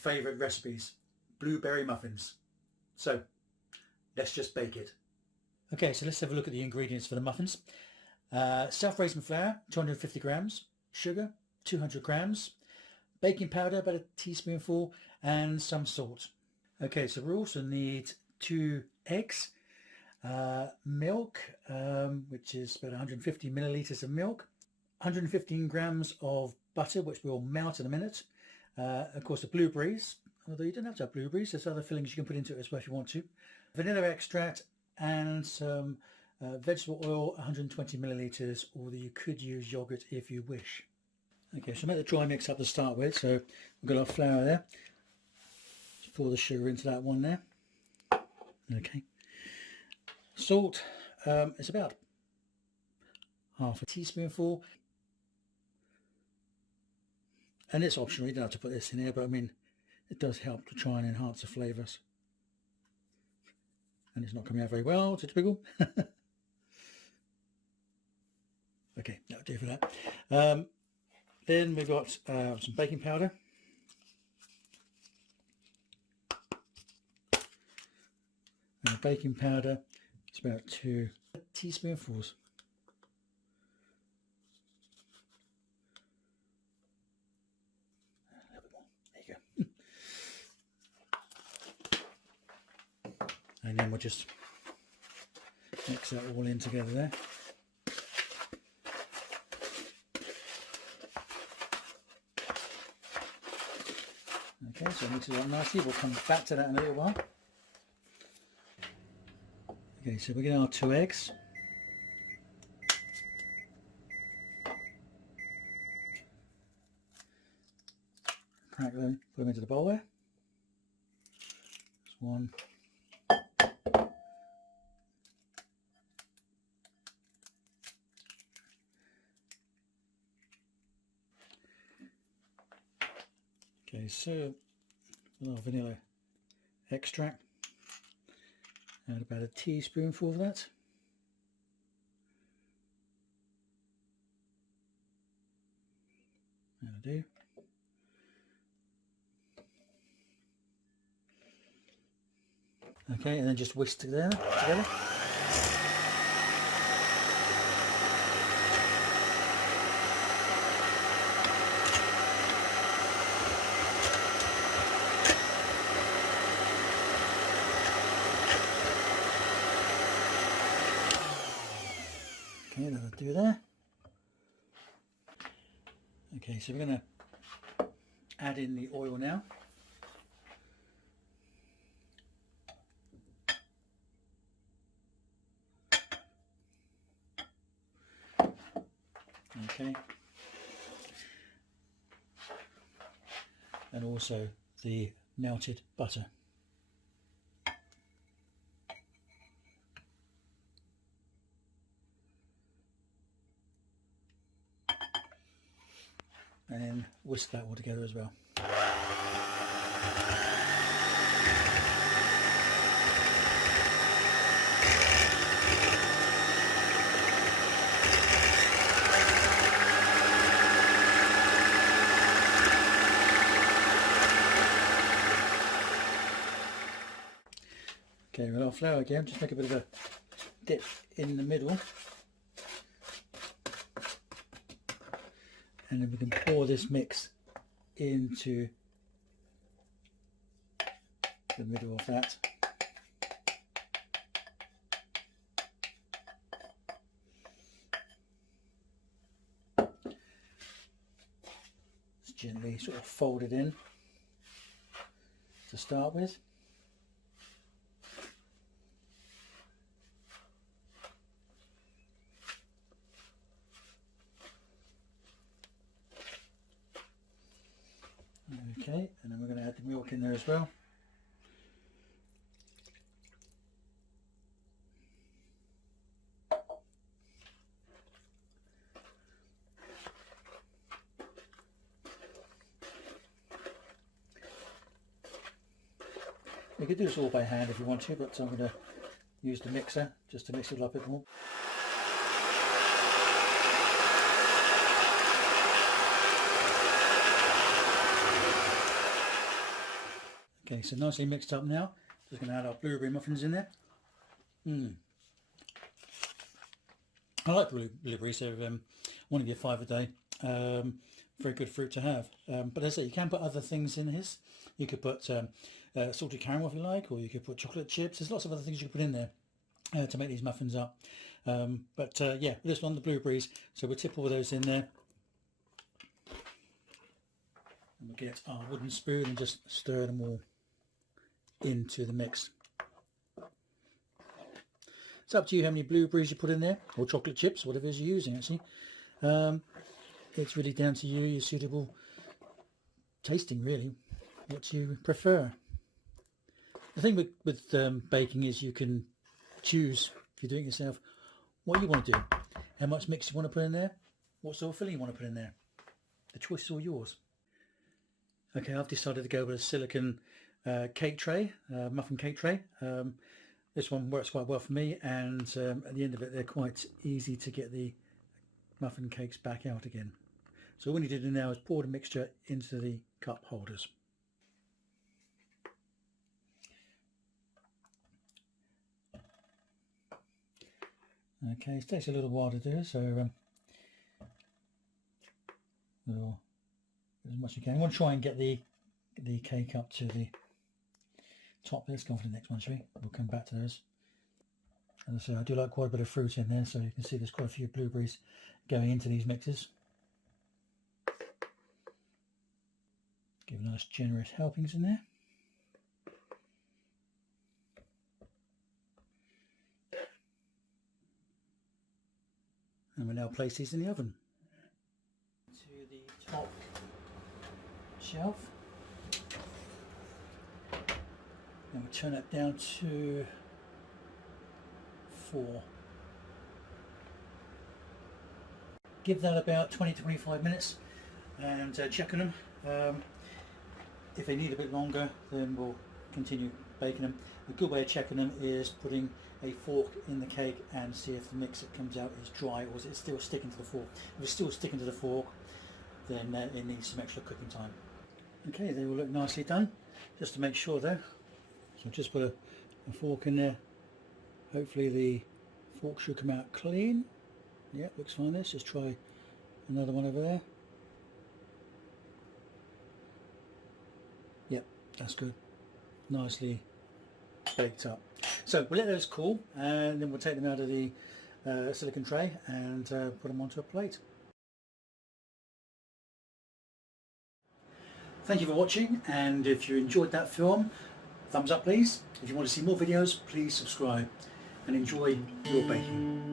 favourite recipes, blueberry muffins. So let's just bake it. Okay, so let's have a look at the ingredients for the muffins. Self-raising flour, 250 grams, sugar, 200 grams, baking powder, about a teaspoonful, and some salt. Okay, so we also need 2 eggs, milk, which is about 150 millilitres of milk, 115 grams of butter, which we'll melt in a minute. Of course, the blueberries, although you don't have to have blueberries, there's other fillings you can put into it as well if you want to. Vanilla extract and some vegetable oil, 120 millilitres, or you could use yogurt if you wish. Okay, so make the dry mix up to start with. So we've got our flour there. Just pour the sugar into that one there. Okay. Salt, it's about half a teaspoonful. And it's optional, you don't have to put this in here, but I mean, it does help to try and enhance the flavours. And it's not coming out very well, typical. Okay, that'll do for that. Then we've got some baking powder. And the baking powder, it's about 2 teaspoonfuls. A little bit more. There you go. And then we'll just mix that all in together there. Okay, so mix it up nicely. We'll come back to that in a little while. Okay, so we get our 2 eggs. Crack them, put them into the bowl there. Just one. Okay, so a little vanilla extract, add about a teaspoonful of that. That'll do. Okay, and then just whisk together. Okay, that'll do there. Okay, so we're going to add in the oil now. Okay, and also the melted butter. And then whisk that all together as well. Okay, with our flour again, just make a bit of a dip in the middle. And then we can pour this mix into the middle of that. Just gently sort of fold it in to start with. Okay, and then we're going to add the milk in there as well. You could do this all by hand if you want to, but I'm going to use the mixer just to mix it up a bit more. Okay, so nicely mixed up now. Just going to add our blueberry muffins in there. I like blueberries, so one of your 5 a day. Very good fruit to have. But as I say, you can put other things in this. You could put salted caramel if you like, or you could put chocolate chips. There's lots of other things you could put in there to make these muffins up. Yeah, this one, the blueberries. So we'll tip all of those in there. And we'll get our wooden spoon and just stir them all into the mix. It's up to you how many blueberries you put in there, or chocolate chips, whatever it is you're using actually. It's really down to you, your suitable tasting really, what you prefer. The thing with baking is you can choose, if you're doing it yourself, what you want to do, how much mix you want to put in there, what sort of filling you want to put in there. The choice is all yours. Okay, I've decided to go with a silicone cake tray, muffin cake tray. This one works quite well for me, and at the end of it they're quite easy to get the muffin cakes back out again. So all we need to do now is pour the mixture into the cup holders. Okay, it takes a little while to do, so we'll as much as you can. I want to try and get the cake up to the top. Let's go for the next one, shall we? We'll come back to those. As I say, I do like quite a bit of fruit in there, so you can see there's quite a few blueberries going into these mixes. Give nice generous helpings in there. And we'll now place these in the oven. To the top shelf. And we'll turn it down to 4. Give that about 20 to 25 minutes and check on them. If they need a bit longer, then we'll continue baking them. A good way of checking them is putting a fork in the cake and see if the mix that comes out is dry or is it still sticking to the fork. If it's still sticking to the fork, then it needs some extra cooking time. Okay, they all look nicely done. Just to make sure though, so I'll just put a fork in there. Hopefully the fork should come out clean. Yeah, looks fine. Let's just try another one over there. Yep, that's good. Nicely baked up. So we'll let those cool and then we'll take them out of the silicone tray and put them onto a plate. Thank you for watching, and if you enjoyed that film, thumbs up please. If you want to see more videos, please subscribe and enjoy your baking.